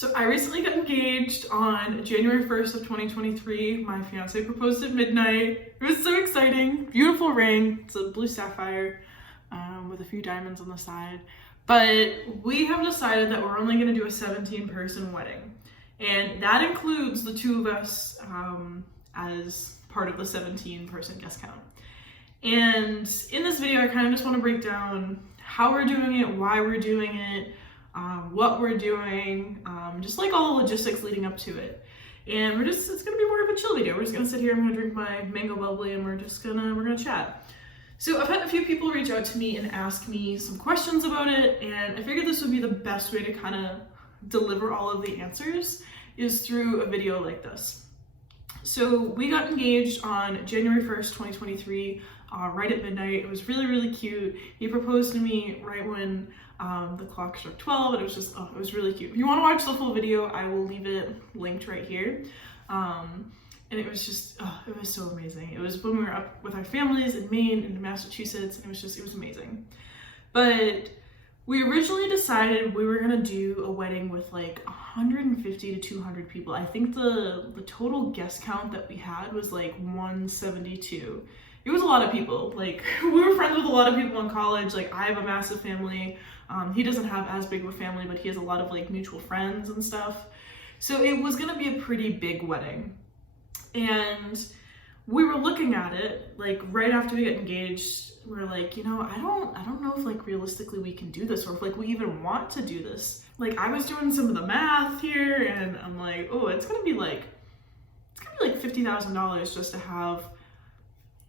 So I recently got engaged on January 1st of 2023. My fiance proposed at midnight. It was so exciting. Beautiful ring. It's a blue sapphire with a few diamonds on the side. But we have decided that we're only going to do a 17-person wedding. And that includes the two of us as part of the 17-person guest count. And in this video, I kind of just want to break down how we're doing it, why we're doing it, what we're doing, just like all the logistics leading up to it. And it's gonna be more of a chill video. We're just gonna sit here, I'm gonna drink my mango bubbly, and we're gonna chat. So I've had a few people reach out to me and ask me some questions about it, and I figured this would be the best way to kind of deliver all of the answers is through a video like this. So we got engaged on January 1st, 2023, right at midnight. It was really, really cute. He proposed to me right when the clock struck 12, and it was just, it was really cute. If you want to watch the full video, I will leave it linked right here. And it was just, it was so amazing. It was when we were up with our families in Maine and Massachusetts, and it was amazing. But we originally decided we were gonna do a wedding with like 150 to 200 people. I think the total guest count that we had was like 172. It was a lot of people. Like, we were friends with a lot of people in college. Like, I have a massive family. He doesn't have as big of a family, but he has a lot of like mutual friends and stuff. So it was gonna be a pretty big wedding. And we were looking at it, like right after we got engaged, we were like, you know, I don't know if like realistically we can do this, or if like we even want to do this. Like, I was doing some of the math here, and I'm like, oh, it's gonna be like $50,000 just to have,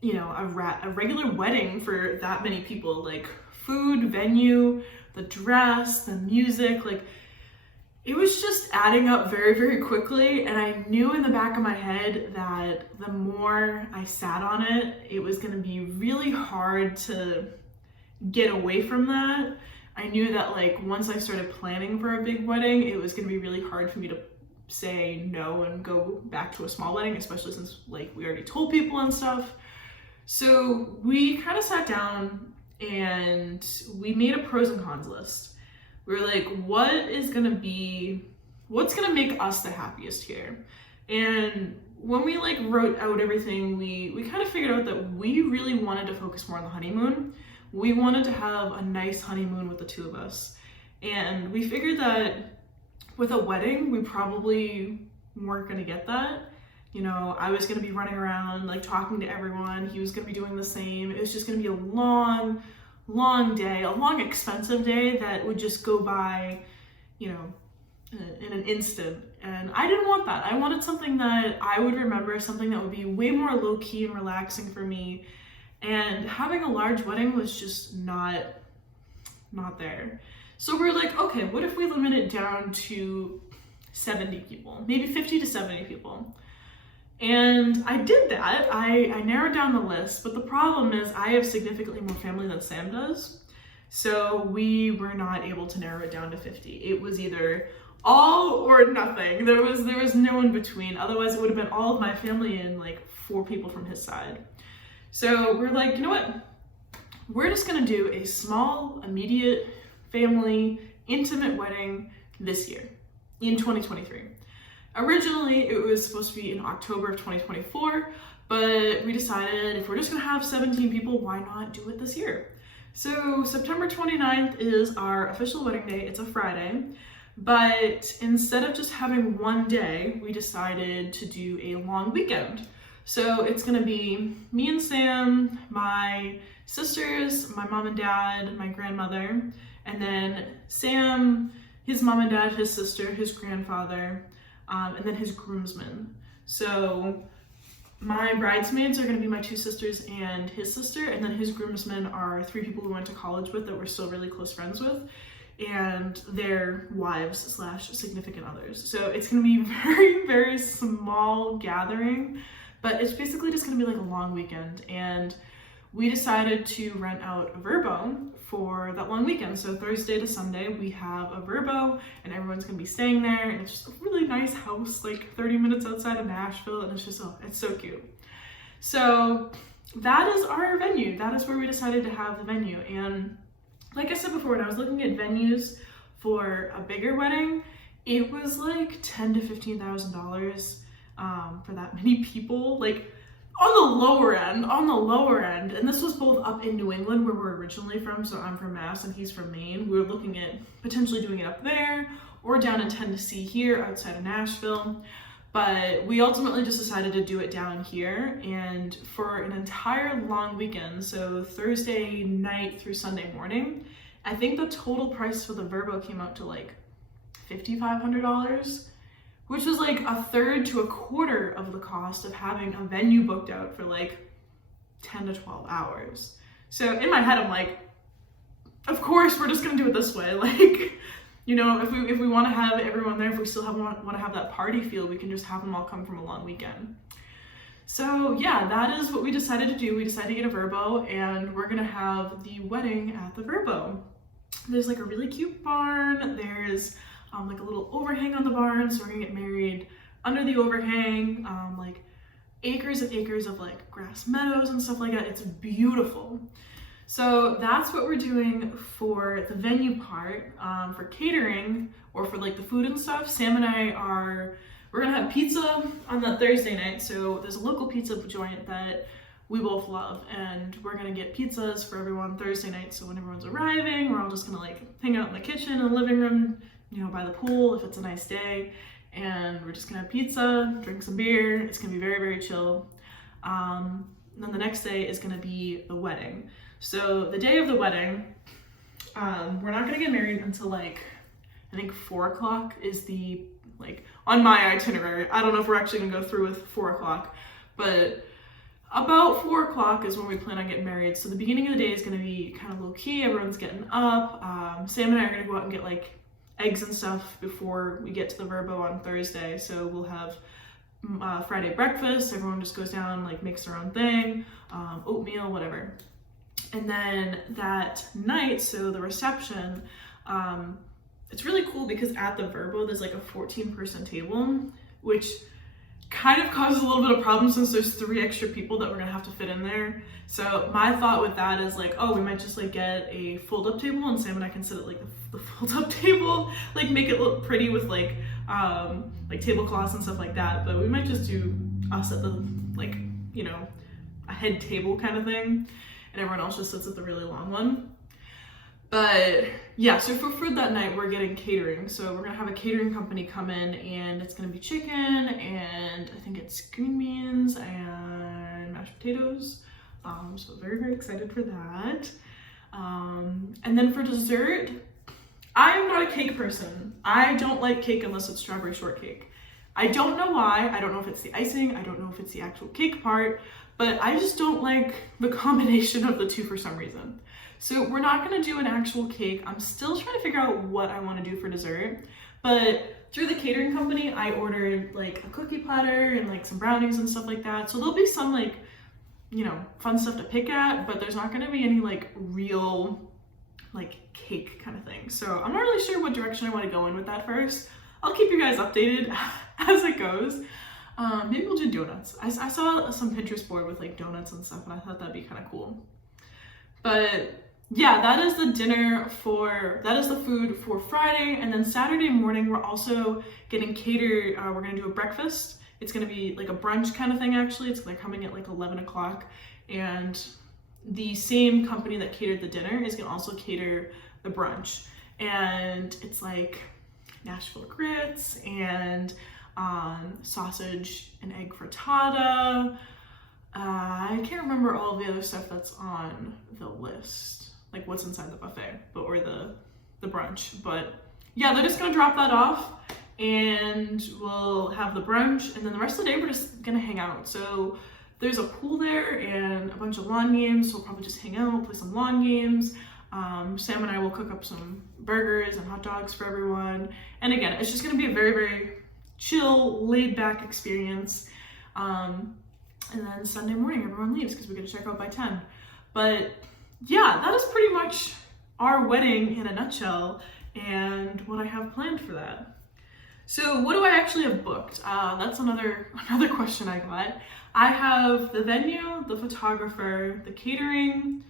you know, a regular wedding for that many people. Like, food, venue, the dress, the music, like, it was just adding up very, very quickly. And I knew in the back of my head that the more I sat on it, it was going to be really hard to get away from that. I knew that like once I started planning for a big wedding, it was going to be really hard for me to say no and go back to a small wedding, especially since like we already told people and stuff. So we kind of sat down and we made a pros and cons list. We were like, what's gonna make us the happiest here? And when we like wrote out everything, we kind of figured out that we really wanted to focus more on the honeymoon. We wanted to have a nice honeymoon with the two of us. And we figured that with a wedding, we probably weren't gonna get that. You know, I was gonna be running around like talking to everyone. He was gonna be doing the same. It was just gonna be a long day, a long, expensive day that would just go by, you know, in an instant. And I didn't want that. I wanted something that I would remember, something that would be way more low-key and relaxing for me. And having a large wedding was just not there. So we're like, okay, what if we limit it down to 70 people, maybe 50 to 70 people? And I did that. I narrowed down the list, but the problem is I have significantly more family than Sam does. So we were not able to narrow it down to 50. It was either all or nothing. There was no in between. Otherwise it would have been all of my family and like 4 people from his side. So we're like, you know what? We're just gonna do a small, immediate family, intimate wedding this year in 2023. Originally, it was supposed to be in October of 2024, but we decided if we're just gonna have 17 people, why not do it this year? So September 29th is our official wedding day. It's a Friday, but instead of just having one day, we decided to do a long weekend. So it's gonna be me and Sam, my sisters, my mom and dad, my grandmother, and then Sam, his mom and dad, his sister, his grandfather, and then his groomsmen. So my bridesmaids are gonna be my 2 sisters and his sister, and then his groomsmen are 3 people we went to college with that we're still really close friends with, and their wives / significant others. So it's gonna be very, very small gathering, but it's basically just gonna be like a long weekend. And we decided to rent out a Vrbo for that long weekend. So Thursday to Sunday, we have a Vrbo, and everyone's gonna be staying there. And it's just a really nice house, like 30 minutes outside of Nashville. And it's just, it's so cute. So that is our venue. That is where we decided to have the venue. And like I said before, when I was looking at venues for a bigger wedding, It was like $10,000 to $15,000 for that many people. Like on the lower end, and this was both up in New England where we're originally from. So I'm from Mass and he's from Maine. We were looking at potentially doing it up there or down in Tennessee here outside of Nashville. But we ultimately just decided to do it down here, and for an entire long weekend, so Thursday night through Sunday morning, I think the total price for the Vrbo came out to like $5,500, which was like a third to a quarter of the cost of having a venue booked out for like 10 to 12 hours. So in my head, I'm like, of course, we're just gonna do it this way. Like, you know, if we want to have everyone there, if we still want to have that party feel, we can just have them all come from a long weekend. So yeah, that is what we decided to do. We decided to get a Vrbo, and we're gonna have the wedding at the Vrbo. There's like a really cute barn. There's like a little overhang on the barn, so we're gonna get married under the overhang. Like acres and acres of like grass meadows and stuff like that. It's beautiful. So that's what we're doing for the venue part. For catering or for like the food and stuff, Sam and we're gonna have pizza on that Thursday night. So there's a local pizza joint that we both love, and we're gonna get pizzas for everyone Thursday night. So when everyone's arriving, we're all just gonna like hang out in the kitchen and the living room, you know, by the pool if it's a nice day, and we're just gonna have pizza, drink some beer. It's gonna be very, very chill. And then the next day is gonna be the wedding. So the day of the wedding, we're not gonna get married until like, I think 4 o'clock is the, like on my itinerary. I don't know if we're actually gonna go through with 4 o'clock, but about 4 o'clock is when we plan on getting married. So the beginning of the day is gonna be kind of low key. Everyone's getting up. Sam and I are gonna go out and get like eggs and stuff before we get to the Vrbo on Thursday. So we'll have Friday breakfast. Everyone just goes down, like makes their own thing, oatmeal, whatever. And then that night, so the reception, it's really cool because at the Vrbo, there's like a 14-person table, which kind of causes a little bit of problems since there's 3 extra people that we're gonna have to fit in there. So my thought with that is like, oh, we might just like get a fold-up table and Sam and I can sit at like the fold-up table, like make it look pretty with like tablecloths and stuff like that. But we might just do us at the, like, you know, a head table kind of thing, and everyone else just sits at the really long one. But yeah, so for food that night, we're getting catering. So we're gonna have a catering company come in, and it's gonna be chicken, and I think it's green beans and mashed potatoes. So very, very excited for that. And then for dessert, I am not a cake person. I don't like cake unless it's strawberry shortcake. I don't know why. I don't know if it's the icing. I don't know if it's the actual cake part, but I just don't like the combination of the two for some reason. So we're not gonna do an actual cake. I'm still trying to figure out what I wanna do for dessert, but through the catering company, I ordered like a cookie platter and like some brownies and stuff like that. So there'll be some like, you know, fun stuff to pick at, but there's not gonna be any like real like cake kind of thing. So I'm not really sure what direction I wanna go in with that first. I'll keep you guys updated as it goes. Maybe we'll do donuts. I saw some Pinterest board with like donuts and stuff, and I thought that'd be kind of cool. But yeah, that is the food for Friday. And then Saturday morning, we're also getting catered. We're gonna do a breakfast. It's gonna be like a brunch kind of thing, actually. They're coming at like 11 o'clock. And the same company that catered the dinner is gonna also cater the brunch. And it's like Nashville grits and sausage and egg frittata. I can't remember all of the other stuff that's on the list, like what's inside the buffet, or the brunch. But yeah, they're just gonna drop that off, and we'll have the brunch, and then the rest of the day we're just gonna hang out. So there's a pool there and a bunch of lawn games, so we'll probably just hang out, play some lawn games. Sam and I will cook up some burgers and hot dogs for everyone. And again, it's just gonna be a very, very chill, laid back experience. And then Sunday morning, everyone leaves because we get to check out by 10. But yeah, that is pretty much our wedding in a nutshell and what I have planned for that. So what do I actually have booked? That's another question I got. I have the venue, the photographer, the catering,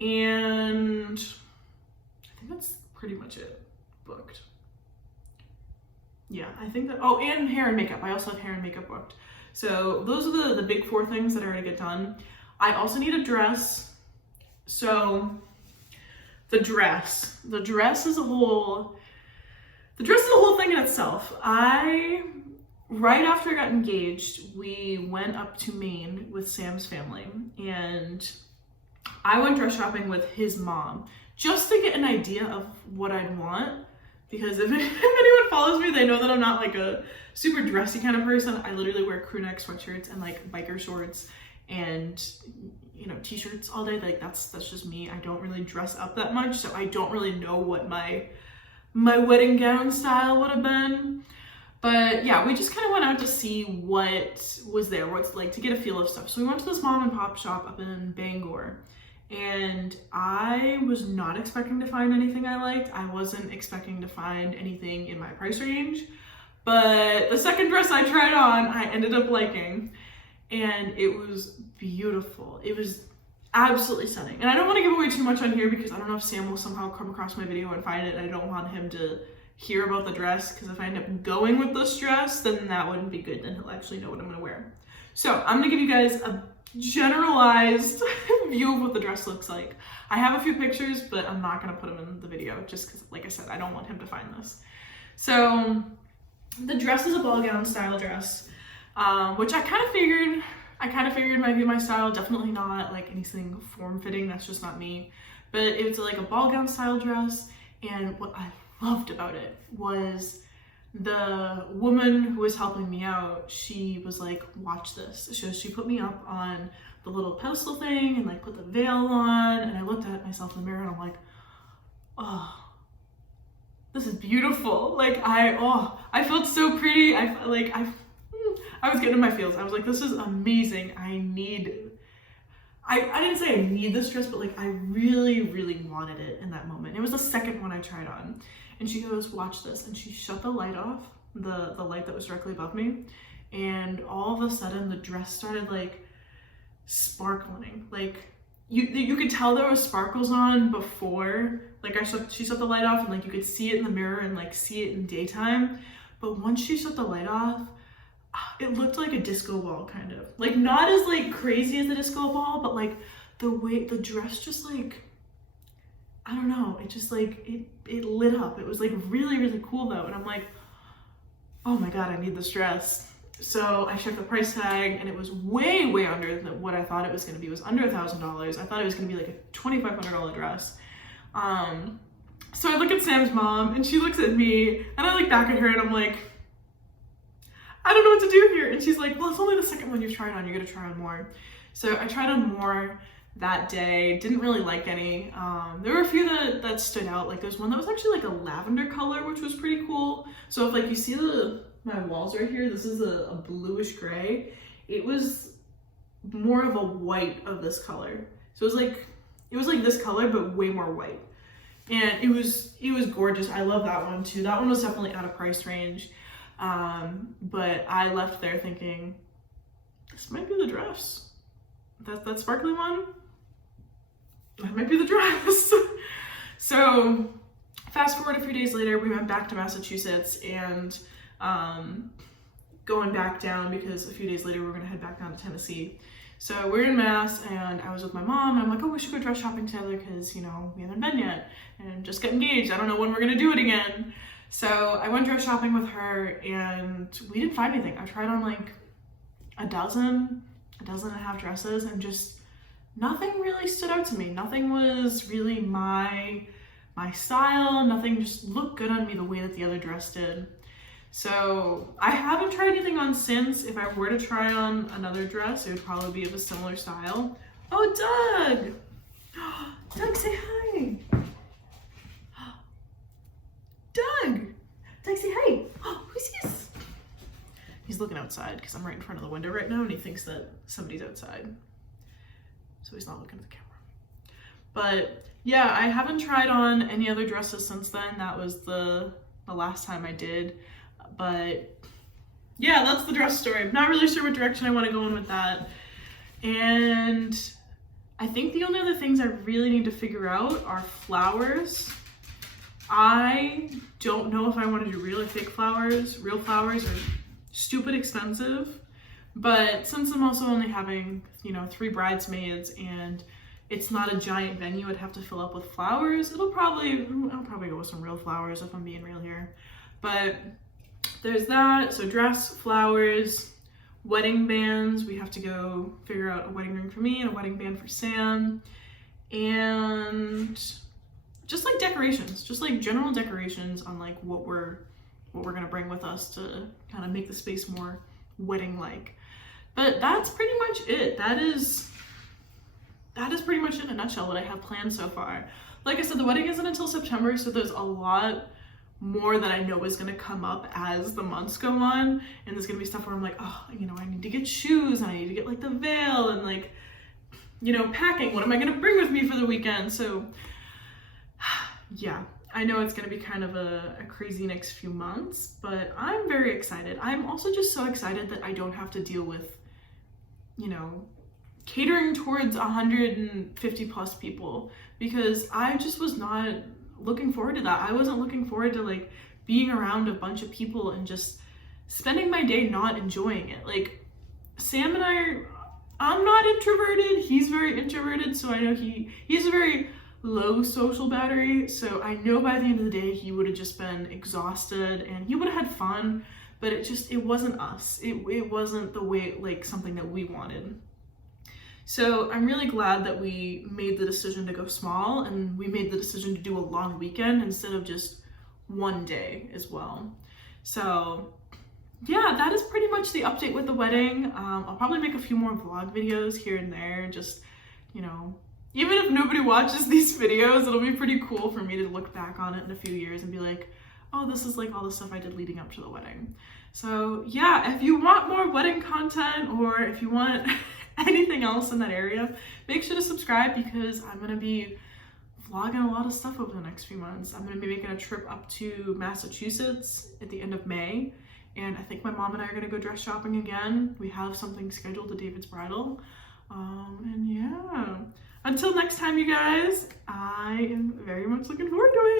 and I think that's pretty much it booked. yeah, I think that, oh, and hair and makeup. I also have hair and makeup booked. So those are the big 4 things that are gonna get done. I also need a dress. So the dress is a whole thing in itself. Right after I got engaged, we went up to Maine with Sam's family, and I went dress shopping with his mom just to get an idea of what I'd want. Because if anyone follows me, they know that I'm not like a super dressy kind of person. I literally wear crew neck sweatshirts and like biker shorts and, you know, t-shirts all day. Like that's just me. I don't really dress up that much, so I don't really know what my wedding gown style would have been. But yeah, we just kind of went out to see what was there, what's like, to get a feel of stuff. So we went to this mom and pop shop up in Bangor, and I was not expecting to find anything I liked. I wasn't expecting to find anything in my price range, but the second dress I tried on, I ended up liking, and it was beautiful. It was absolutely stunning. And I don't want to give away too much on here because I don't know if Sam will somehow come across my video and find it, and I don't want him to hear about the dress, because if I end up going with this dress, then that wouldn't be good. Then he'll actually know what I'm gonna wear. So I'm gonna give you guys a generalized view of what the dress looks like. I have a few pictures, but I'm not gonna put them in the video just because, like I said, I don't want him to find this. So the dress is a ball gown style dress, which I kind of figured might be my style. Definitely not like anything form-fitting, that's just not me. But it's like a ball gown style dress, and what I loved about it was the woman who was helping me out. She was like, watch this. So she put me up on the little pedestal thing and like put the veil on, and I looked at myself in the mirror and I'm like, oh, this is beautiful. Like I felt so pretty. I was getting in my feels. I was like, this is amazing. I didn't say I need this dress, but like I really, really wanted it in that moment. It was the second one I tried on. And she goes, watch this. And she shut the light off, the light that was directly above me. And all of a sudden the dress started like sparkling. Like you could tell there was sparkles on before. Like she shut the light off, and like you could see it in the mirror and like see it in daytime. But once she shut the light off, it looked like a disco ball, kind of. Like not as like crazy as the disco ball, but like the way the dress just like, I don't know, it just like, it lit up. It was like really, really cool though. And I'm like, oh my God, I need this dress. So I checked the price tag, and it was way, way under what I thought it was gonna be. It was under $1,000. I thought it was gonna be like a $2,500 dress. So I look at Sam's mom, and she looks at me, and I look back at her, and I'm like, I don't know what to do here. And she's like, well, it's only the second one you've tried on. You're gonna try on more. So I tried on more that day. Didn't really like any. There were a few that stood out. Like there's one that was actually like a lavender color, which was pretty cool. So if like you see my walls right here, this is a bluish gray. It was more of a white of this color. So it was like this color, but way more white. And it was gorgeous. I love that one too. That one was definitely out of price range. But I left there thinking, this might be the dress. That sparkly one, that might be the dress. So fast forward a few days later, we went back to Massachusetts, and going back down because a few days later we were gonna head back down to Tennessee. So we're in Mass, and I was with my mom, and I'm like, oh, we should go dress shopping together because, you know, we haven't been yet, and just get engaged. I don't know when we're gonna do it again. So I went dress shopping with her, and we didn't find anything. I tried on like a dozen and a half dresses, and just nothing really stood out to me. Nothing was really my style. Nothing just looked good on me the way that the other dress did. So I haven't tried anything on since. If I were to try on another dress, it would probably be of a similar style. Oh, Doug! Doug, say hi! Doug! Doug, say hi! Who's this? He's looking outside because I'm right in front of the window right now, and he thinks that somebody's outside. So he's not looking at the camera. But yeah, I haven't tried on any other dresses since then. That was the last time I did. But yeah, that's the dress story. I'm not really sure what direction I want to go in with that. And I think the only other things I really need to figure out are flowers. I don't know if I want to do real or fake flowers. Real flowers are stupid expensive, but since I'm also only having, 3 bridesmaids and it's not a giant venue I'd have to fill up with flowers, I'll probably go with some real flowers if I'm being real here. But there's that. So dress, flowers, wedding bands. We have to go figure out a wedding ring for me and a wedding band for Sam. And just like decorations, just like general decorations on like what we're gonna bring with us to kind of make the space more wedding-like. But that's pretty much it. That is pretty much in a nutshell what I have planned so far. Like I said, the wedding isn't until September, so there's a lot more that I know is going to come up as the months go on. And there's going to be stuff where I'm like, oh, I need to get shoes and I need to get like the veil and like, packing. What am I going to bring with me for the weekend? So yeah, I know it's going to be kind of a crazy next few months, but I'm very excited. I'm also just so excited that I don't have to deal with, catering towards 150 plus people, because I just was not looking forward to that. I wasn't looking forward to like being around a bunch of people and just spending my day not enjoying it. Like Sam and I'm not introverted, he's very introverted, so I know he's a very low social battery, so I know by the end of the day he would have just been exhausted and he would have had fun, but it wasn't us. It wasn't the way, like something that we wanted. So I'm really glad that we made the decision to go small and we made the decision to do a long weekend instead of just one day as well. So yeah, that is pretty much the update with the wedding. I'll probably make a few more vlog videos here and there, just, even if nobody watches these videos, it'll be pretty cool for me to look back on it in a few years and be like, oh, this is like all the stuff I did leading up to the wedding. So yeah, if you want more wedding content or if you want anything else in that area, make sure to subscribe because I'm going to be vlogging a lot of stuff over the next few months. I'm going to be making a trip up to Massachusetts at the end of May, and I think my mom and I are going to go dress shopping again. We have something scheduled at David's Bridal. And yeah, until next time, you guys, I am very much looking forward to it.